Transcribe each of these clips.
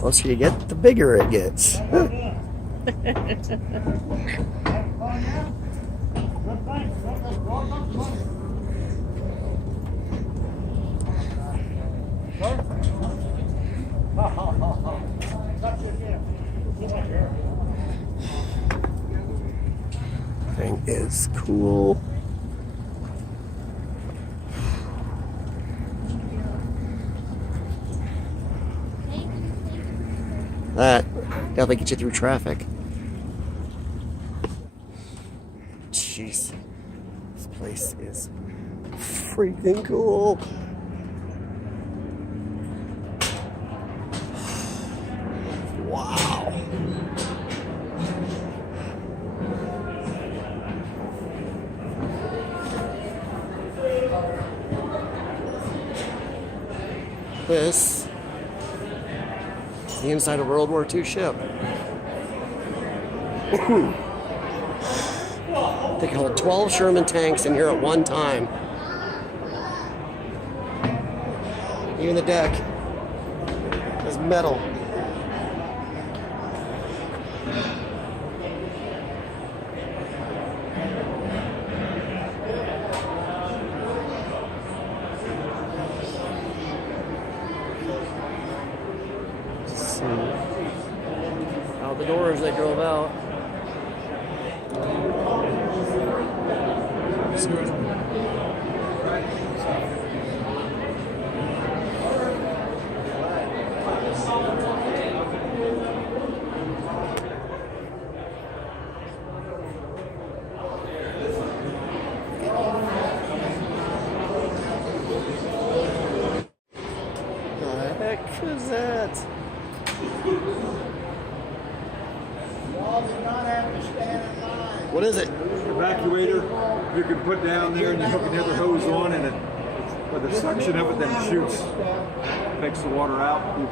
closer you get, the bigger it gets. Thing is cool. That definitely gets you through traffic. Jeez, this place is freaking cool. Wow. This is the inside of a World War II ship. They can hold 12 Sherman tanks in here at one time. Even the deck is metal. Out the doors they drove out. The heck is that? What is it? Evacuator. You can put down there and you hook another hose on, and with the suction of it, then it shoots, makes the water out. You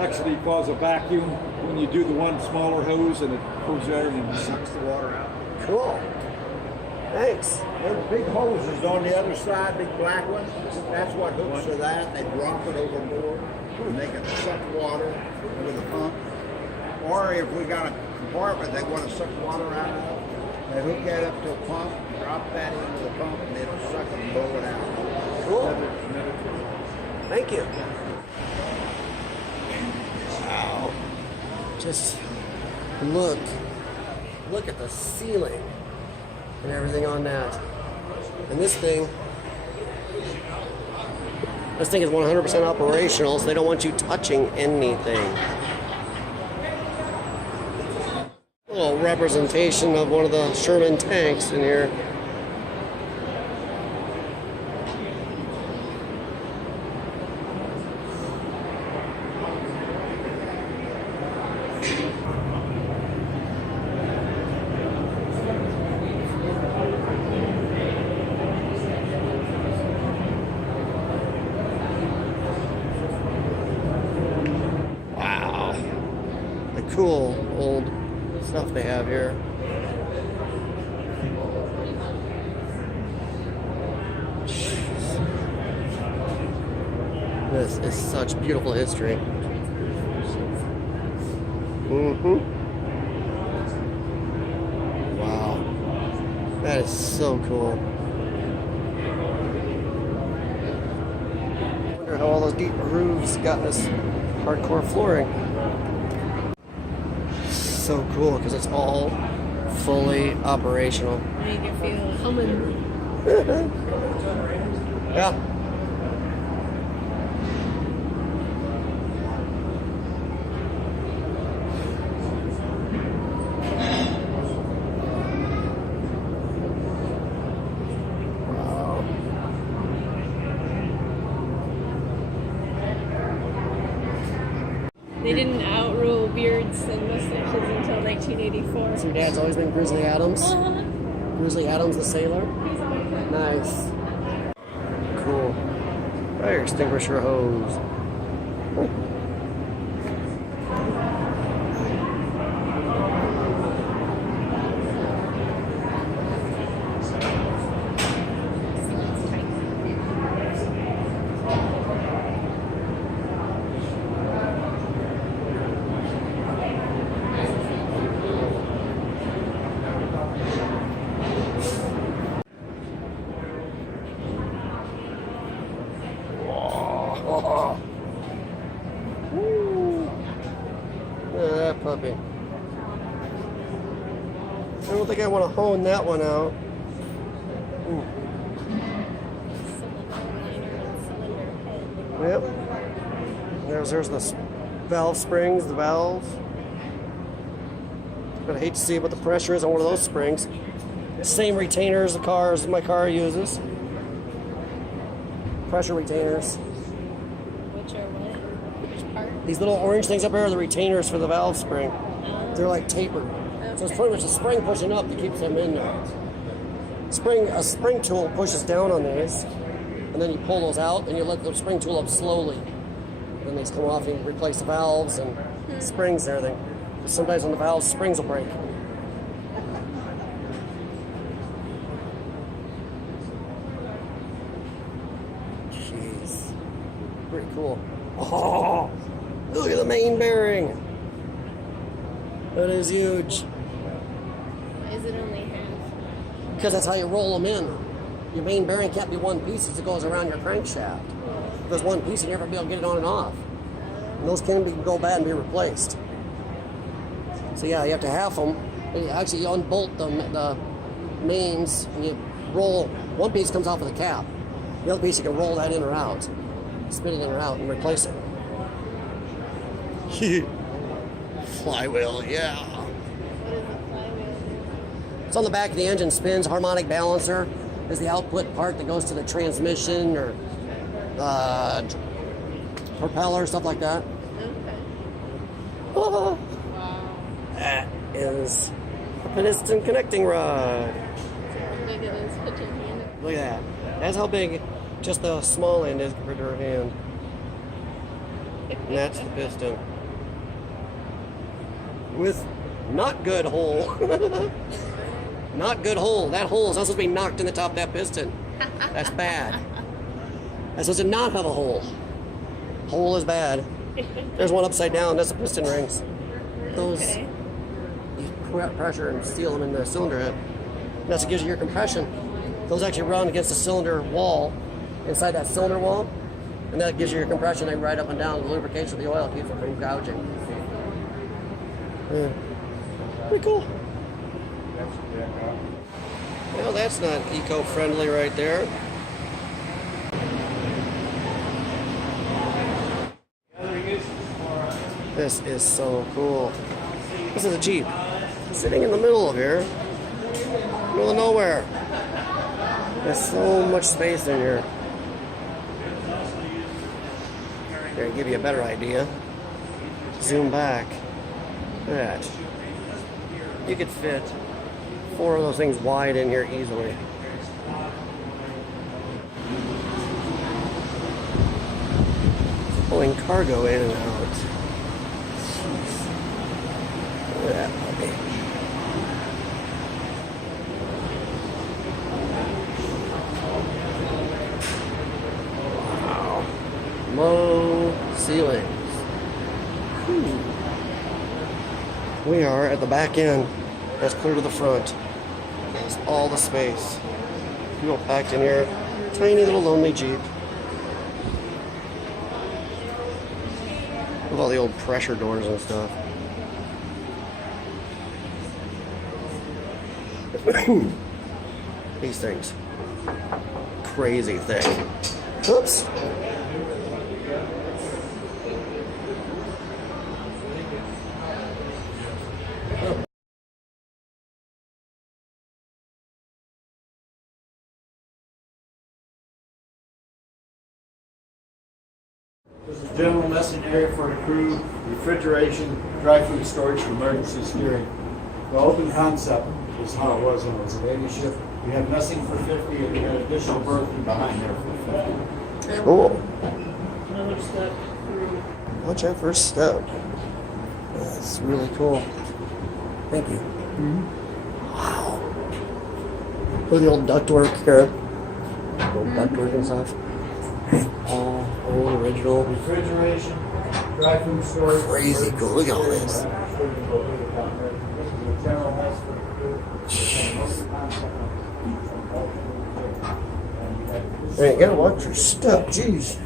actually cause a vacuum when you do the one smaller hose, and it goes there and sucks the water out. Cool. Thanks. There's big hoses on the other side, big black ones. That's what hooks to that. They drop it overboard and they can suck water with a pump. Or if we got a compartment they want to suck water out of, they hook that up to a pump, drop that into the pump, and it'll suck it and blow it out. Cool. Thank you. Wow. Just look at the ceiling and everything on that. And this thing is 100% operational, so they don't want you touching anything. A little representation of one of the Sherman tanks in here. Wow. The cool old stuff they have here. Jeez. This is such beautiful history. Wow. That is so cool. I wonder how all those deep roofs got this hardcore flooring. So cool because it's all fully operational. Made you feel humming. Yeah. Wow. They didn't outrule beards and mustaches until 1984. So your dad's always been Grizzly Adams? Grizzly Adams the sailor? Nice. Cool. Fire extinguisher hose. Oh. Woo. Look at that puppy. I don't think I want to hone that one out. Ooh. Yep. There's the valve springs, the valves. But I hate to see what the pressure is on one of those springs. Same retainers my car uses. Pressure retainers. Which are what? Which part? These little orange things up there are the retainers for the valve spring. They're like tapered. So it's pretty much a spring pushing up that keeps them in there. A spring tool pushes down on these, and then you pull those out, and you let the spring tool up slowly. Then these come off, and you replace the valves and springs and everything. Sometimes on the valves, springs will break. Jeez. Pretty cool. Oh, look at the main bearing. That is huge. Why is it only half? Because that's how you roll them in. Your main bearing can't be one piece as it goes around your crankshaft. If there's one piece, you never be able to get it on and off. And those can go bad and be replaced. So yeah, you have to half them. Actually, you unbolt the mains and you roll. One piece comes off with a cap. The other piece you can roll that in or out. Spin it in or out and replace it. Flywheel, yeah. What is a flywheel? It's on the back of the engine, spins. Harmonic balancer is the output part that goes to the transmission or propeller, stuff like that. Okay. Oh, Wow. that is a piston connecting rod. So how big it is, put your hand up. Look at that. That's how big just the small end is compared to her hand. And that's the piston. With not good hole. Not good hole. That hole is not supposed to be knocked in the top of that piston. That's bad. That's supposed to not have a hole. Hole is bad. There's one upside down. That's the piston rings. Those Okay. you pressure and seal them in the cylinder head. That's what gives you your compression. Those actually run against the cylinder wall, inside that cylinder wall, and that gives you your compression. They ride up and down. The lubrication of the oil keeps it from gouging. Yeah. Pretty cool. Well, that's not eco-friendly right there. This is so cool. This is a Jeep sitting in the middle of here, middle of nowhere. There's so much space in here. Here, to give you a better idea. Zoom back. Look at that. You could fit 4 of those things wide in here easily. Pulling cargo in and out. Look at that puppy. Wow. Low ceilings. We are at the back end. That's clear to the front. There's all the space. People packed in here. Tiny little lonely Jeep. With all the old pressure doors and stuff. These things. Crazy thing. Oops. This is general messing area for the crew, refrigeration, dry food storage for emergency steering. The open concept is how it was when it was a lady ship. We had messing for 50 and we had additional berthing behind there for 50. Cool. Another step through. Watch that first step. That's really cool. Thank you. Wow. Look at the old ductwork here. Old ductwork and stuff. All old original. Refrigeration, dry food storage. Crazy cool. Look at all this. General mess for the crew. Hey, you gotta watch your step. Jeez.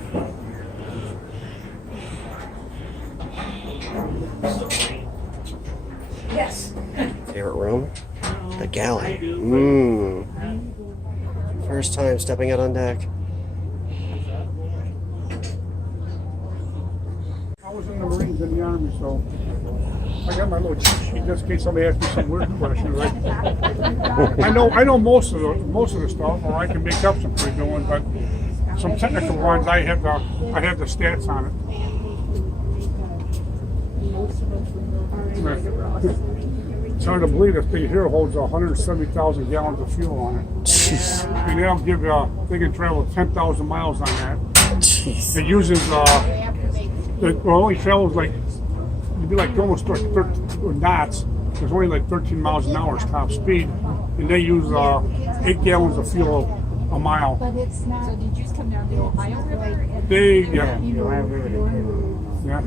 galley. First time stepping out on deck. I was in the Marines in the Army, so I got my little cheat sheet just in case somebody asks me some weird question, right? I know most of the stuff, or I can make up some pretty good ones, but some technical ones I have the stats on it. It's hard to believe this thing here holds 170,000 gallons of fuel on it. Jeez. And they'll give they can travel 10,000 miles on that. Jeez. It uses it only travels like it'd be like almost 30 knots. There's only like 13 miles an hour is top speed, and they use 8 gallons of fuel a mile. But it's not. So did you just come down the Ohio River? They yeah. Yeah.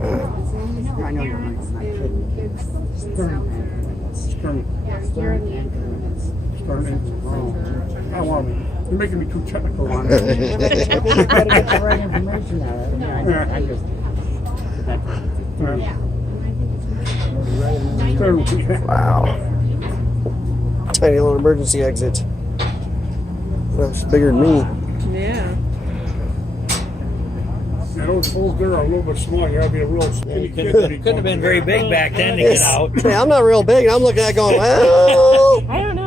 I know you're Stern. I don't want to. You're making me too technical on it. Gotta get the right information out of it. I just. Wow. Tiny little emergency exit. That's bigger than me. Yeah. Yeah, those holes there are a little bit small. You gotta be a real skinny kid. Couldn't have been very big back then to get out. Hey, I'm not real big. I'm looking at it going, well. I don't know.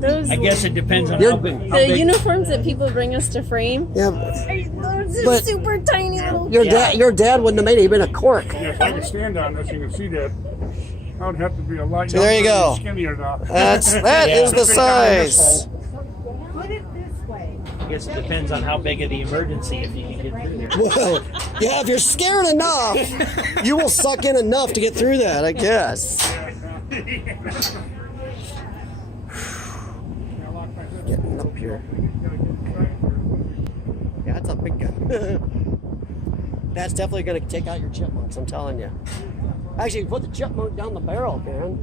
Those, I guess it depends on You're- how big. the uniforms that people bring us to frame. Yeah, Those are But- super tiny little. your dad wouldn't have made it. He'd been a cork. Yeah, if I could stand on this, you can see that. I would have to be a lot So there you younger go. and skinnier now. That is the size. Put it this way. I guess it depends on how big of the emergency if you can get through there. Well, yeah, if you're scared enough, you will suck in enough to get through that, I guess. Getting up here. Yeah, that's a big guy. That's definitely going to take out your chipmunks, I'm telling you. Actually, you put the chipmunk down the barrel, man.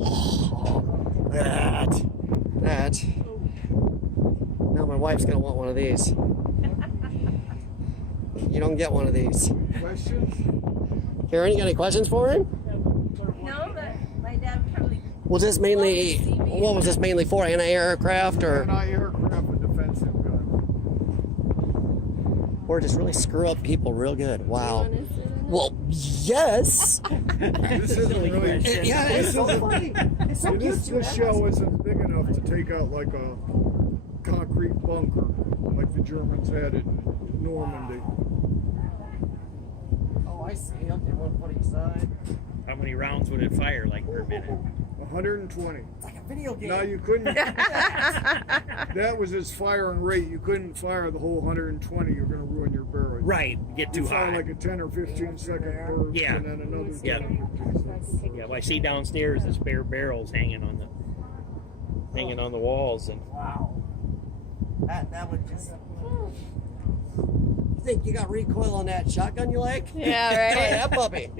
Oh, that. Now my wife's going to want one of these. You don't get one of these. Questions? Karen, you got any questions for him? No, but my dad probably. Was this mainly, what was this mainly for? Anti-aircraft or Anti-aircraft and defensive gun. or just really screw up people real good? Wow. Well, yes. This isn't really. Yeah, it's so funny. It's so cute. This shell isn't big enough to take out like a concrete bunker like the Germans had in Normandy. Oh, I see. Okay, one foot each side. How many rounds would it fire like per minute? 120. It's like a video game. Now you couldn't. That was his firing rate. You couldn't fire the whole 120. You're going to ruin your barrel. Right, get too You fire high. like a 10 or 15 second burst, Yeah. and then another 10 Yeah. or 15 seconds. Yeah, well, I see downstairs the spare barrels hanging on the walls, and Wow. That would just. You think you got recoil on that shotgun you like? Yeah, Try right. that puppy.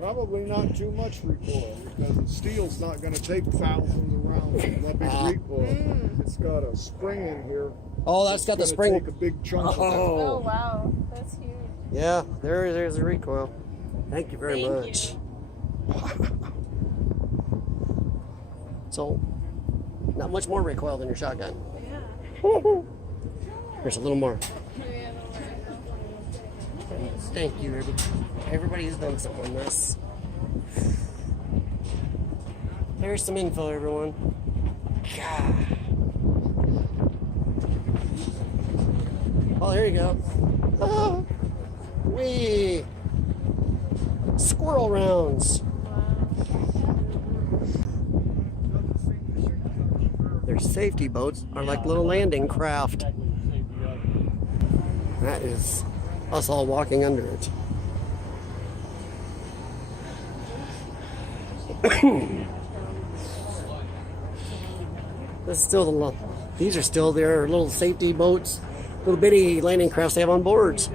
Probably not too much recoil because the steel's not going to take thousands of rounds of that big recoil. It's got a spring in here. Oh, that's got the It's gonna spring. Take a big chunk of that. Oh Oh, wow, that's huge. yeah. There's the recoil. Thank you very Thank much. So, not much more recoil than your shotgun. Yeah. There's a little more. Thank you, everybody's done something on this. There's some info, everyone. God. Oh, there you go. Oh, wee. Squirrel rounds. Their safety boats are like little landing craft. That is us all walking under it. This is still these are still their little safety boats, little bitty landing crafts they have on boards.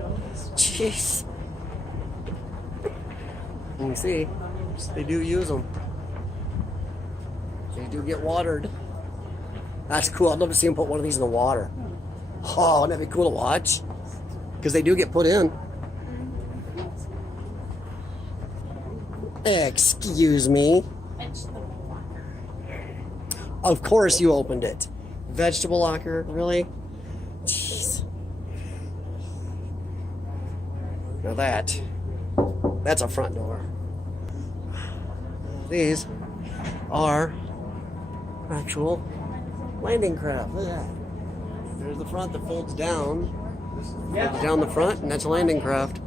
Jeez. And you see, they do use them. They do get watered. That's cool. I'd love to see them put one of these in the water. Oh, wouldn't that be cool to watch? Because they do get put in. Excuse me. Of course you opened it. Vegetable locker, really? Jeez. Now that's a front door. These are actual landing craft. Look at that. There's the front that folds down. Folds down the front, and that's a landing craft.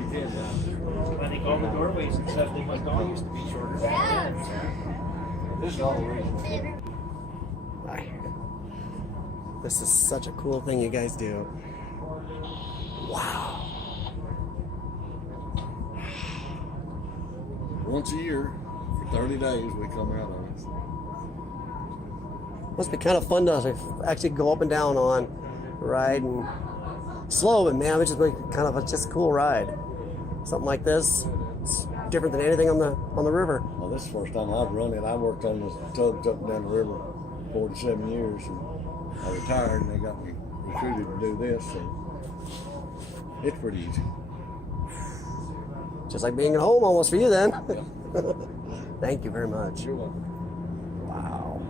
I think all the doorways and stuff they must all used to be shorter. This is all the reason. Hi. This is such a cool thing you guys do. Wow. Once a year, for 30 days, we come out on it. Must be kind of fun to actually go up and down on, ride, and slow, but man, it's just like kind of just a cool ride. Something like this, it's different than anything on the river. Well, this is the first time I've run it. I worked on the tugs up and down the river 47 years, and I retired, and they got me recruited to do this, so it's pretty easy. Just like being at home almost for you then. Thank you very much. You're welcome. Wow.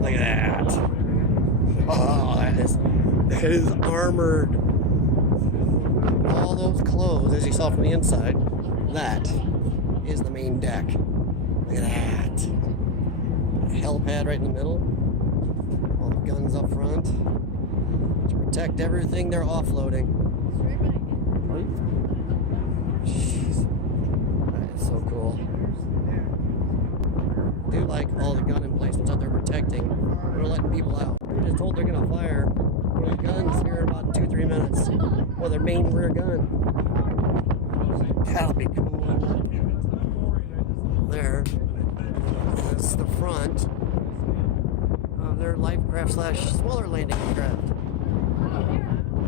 Look at that. Oh, that is armored. All those clothes, as you saw from the inside, that is the main deck. Look at that. A helipad right in the middle. All the guns up front to protect everything they're offloading. Jeez. That is so cool. I do like all the gun emplacements out there protecting. They're letting people out. We're just told they're gonna fire one of the guns here in about 2-3 minutes. Well, their main rear gun. That'll be cool. There. That's the front of their life craft / smaller landing craft.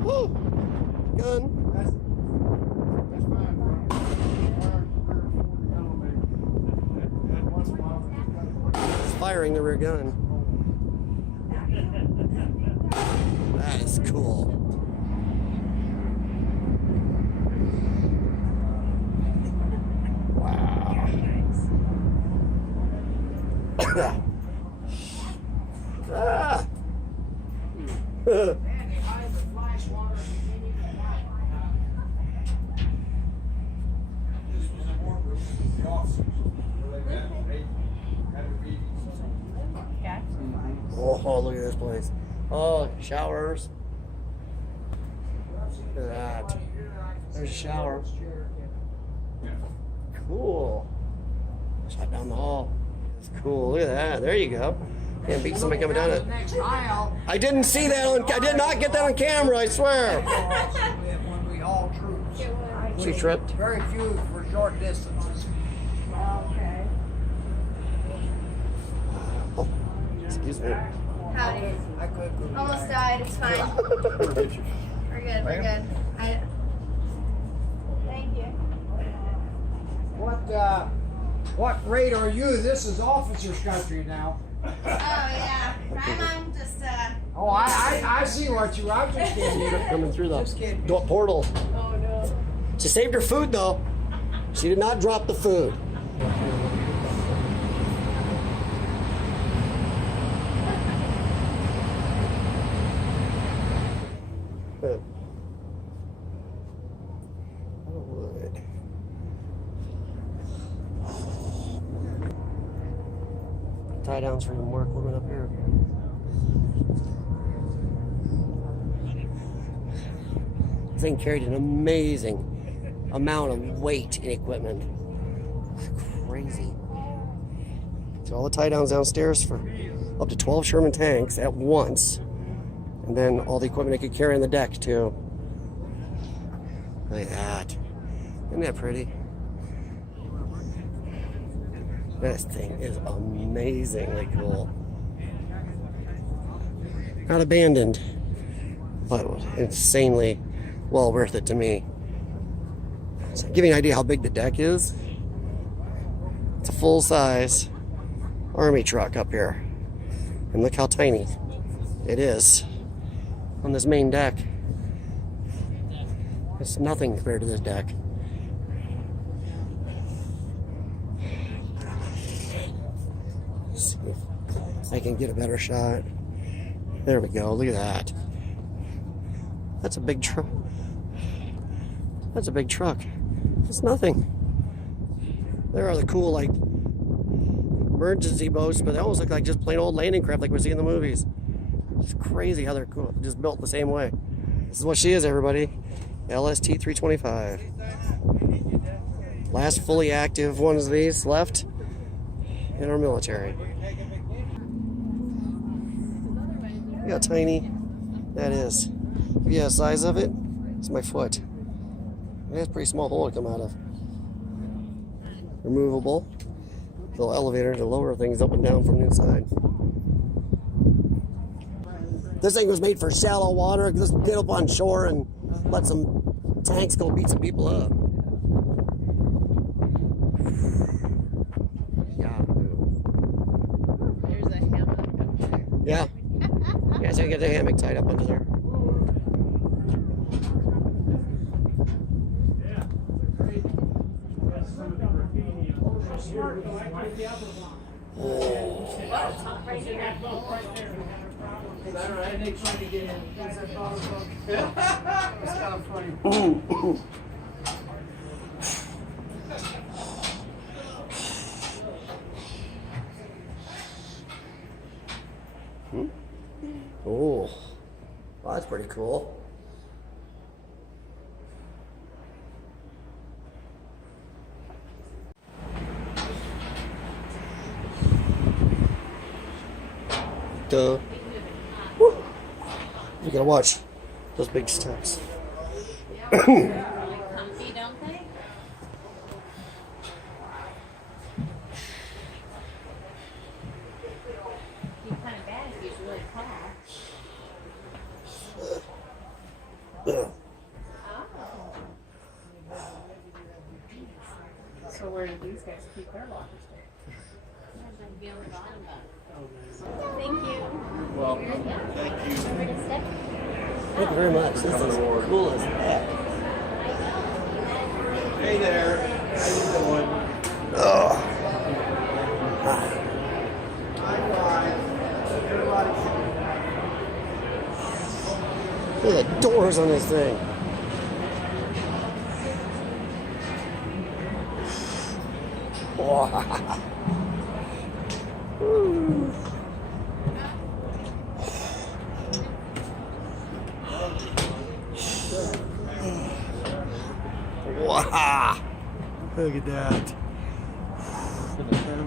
Woo! Gun. It's firing the rear gun. That is cool. Wow. Ah. Oh, look at this place. Oh, showers. Look at that. There's a shower. Cool. Shot down the hall. That's cool. Look at that. There you go. Can't beat somebody coming down it. I didn't see that on. I did not get that on camera. I swear. When we haul troops. She tripped. Very few for short distances. Okay. Oh, excuse me. Howdy. I could go. Almost died. It's fine. We're good. We're good. Thank you. What rate are you? This is officers' country now. Oh yeah. I'm just Oh, I see what you. I'm just kidding. Coming through Just the kidding. portal. Oh no. She saved her food though. She did not drop the food. Wood. Tie downs for some work women up here. This thing carried an amazing amount of weight and equipment. It's crazy. So all the tie downs downstairs for up to 12 Sherman tanks at once. And then all the equipment it could carry on the deck too. Look at that. Isn't that pretty? This thing is amazingly cool. Not abandoned, but insanely well worth it to me. So give you an idea how big the deck is. It's a full-size army truck up here. And look how tiny it is on this main deck. It's nothing compared to this deck. Let's see if I can get a better shot. There we go. Look at that. That's a big truck. That's a big truck. It's nothing. There are the cool, like, emergency boats, but they almost look like just plain old landing craft like we see in the movies. It's crazy how they're cool. Just built the same way. This is what she is, everybody. LST-325. Last fully active one of these left in our military. Look how tiny that is. Give you a size of it, it's my foot. That's a pretty small hole to come out of. Removable. Little elevator to lower things up and down from the inside. This thing was made for shallow water. Just get up on shore and let some tanks go beat some people up. There's a hammock. Yeah. Yeah, so you get the hammock tied up under there. Oh, well, that's pretty cool. Duh. Woo. You gotta watch those big steps. Comfy, don't they? He's kind of bad if he's really tall. So where do these guys keep their lockers? Thank you. Well, thank you. Thank you very much. This is cool as heck. Hey there. How you doing? Oh. High five. Everybody. Look at the doors on this thing. Wow. Wow. Look at that.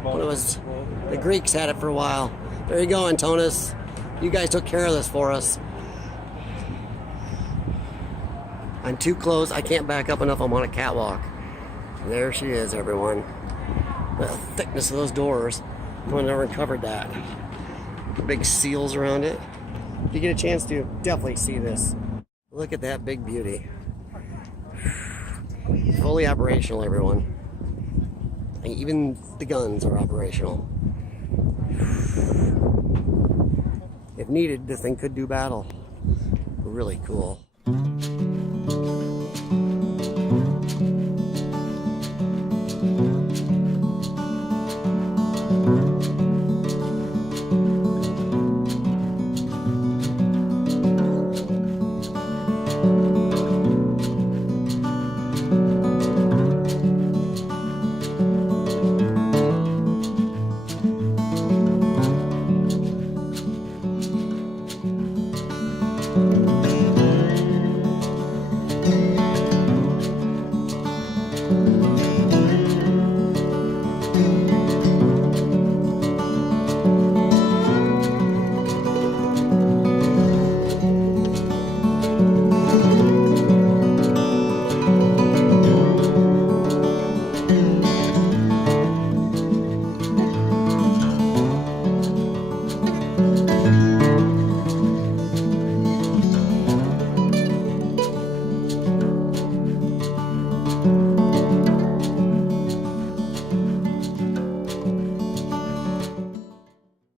Well, it was, the Greeks had it for a while. There you go, Antonis. You guys took care of this for us. I'm too close. I can't back up enough. I'm on a catwalk. There she is, everyone. The thickness of those doors. No one ever covered that. Big seals around it. If you get a chance to, definitely see this. Look at that big beauty. Fully operational, everyone. And even the guns are operational. If needed, this thing could do battle. Really cool.